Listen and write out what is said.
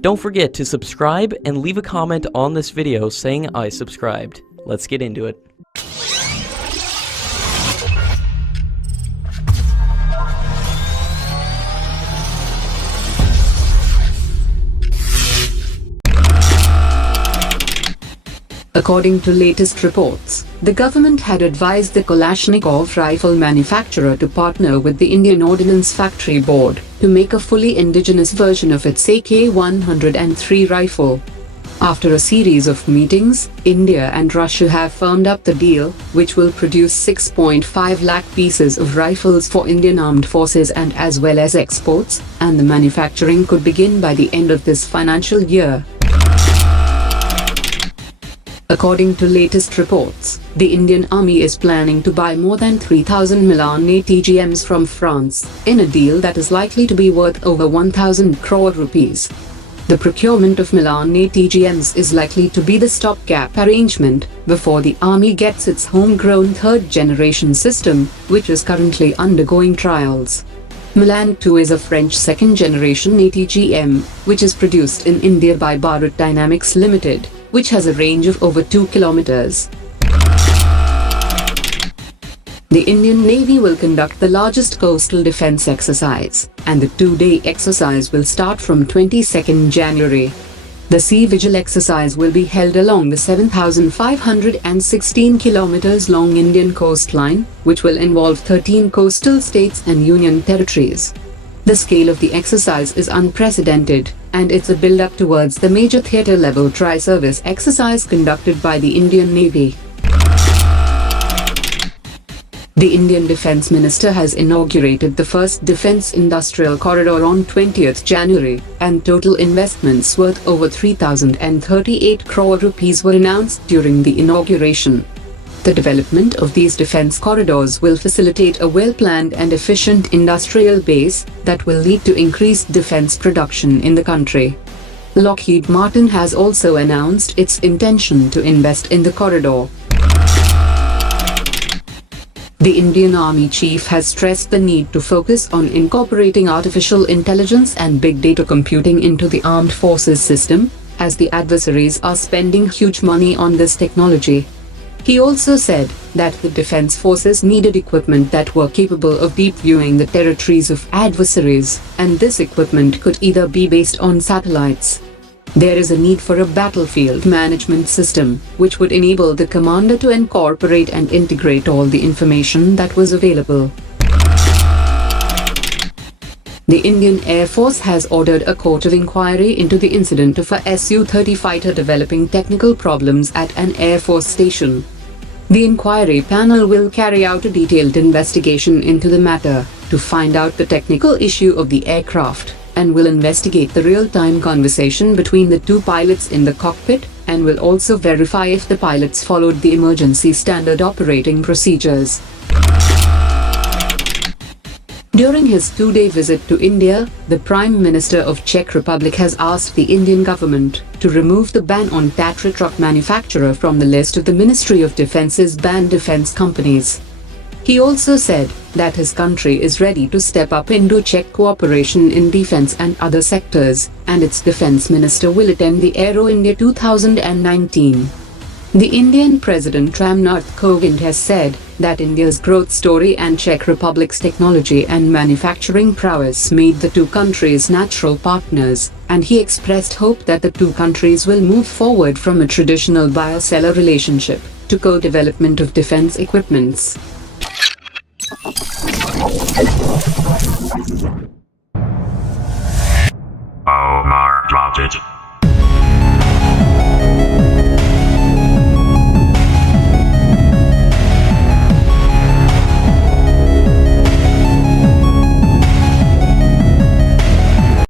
Don't forget to subscribe and leave a comment on this video saying I subscribed. Let's get into it. According to latest reports, the government had advised the Kalashnikov rifle manufacturer to partner with the Indian Ordnance Factory Board to make a fully indigenous version of its AK-103 rifle. After a series of meetings, India and Russia have firmed up the deal, which will produce 6.5 lakh pieces of rifles for Indian armed forces and as well as exports, and the manufacturing could begin by the end of this financial year. According to latest reports, the Indian Army is planning to buy more than 3,000 Milan ATGMs from France, in a deal that is likely to be worth over 1,000 crore rupees. The procurement of Milan ATGMs is likely to be the stopgap arrangement before the Army gets its homegrown third-generation system, which is currently undergoing trials. Milan 2 is a French second-generation ATGM, which is produced in India by Bharat Dynamics Limited, which has a range of over 2 kilometers. The Indian Navy will conduct the largest coastal defense exercise, and the two-day exercise will start from 22nd January. The Sea Vigil exercise will be held along the 7,516 kilometers long Indian coastline, which will involve 13 coastal states and union territories. The scale of the exercise is unprecedented, and it's a build-up towards the major theatre-level tri-service exercise conducted by the Indian Navy. The Indian Defence Minister has inaugurated the first Defence Industrial Corridor on 20th January, and total investments worth over 3,038 crore rupees were announced during the inauguration. The development of these defense corridors will facilitate a well-planned and efficient industrial base that will lead to increased defense production in the country. Lockheed Martin has also announced its intention to invest in the corridor. The Indian Army Chief has stressed the need to focus on incorporating artificial intelligence and big data computing into the armed forces system, as the adversaries are spending huge money on this technology. He also said that the defense forces needed equipment that were capable of deep viewing the territories of adversaries, and this equipment could either be based on satellites. There is a need for a battlefield management system, which would enable the commander to incorporate and integrate all the information that was available. The Indian Air Force has ordered a court of inquiry into the incident of a Su-30 fighter developing technical problems at an Air Force station. The inquiry panel will carry out a detailed investigation into the matter to find out the technical issue of the aircraft, and will investigate the real-time conversation between the two pilots in the cockpit, and will also verify if the pilots followed the emergency standard operating procedures. During his two-day visit to India, the Prime Minister of Czech Republic has asked the Indian government to remove the ban on Tatra truck manufacturer from the list of the Ministry of Defence's banned defense companies. He also said that his country is ready to step up Indo-Czech cooperation in defense and other sectors, and its defense minister will attend the Aero India 2019. The Indian President Ramnath Kovind has said that India's growth story and Czech Republic's technology and manufacturing prowess made the two countries natural partners, and he expressed hope that the two countries will move forward from a traditional buyer-seller relationship to co-development of defense equipments.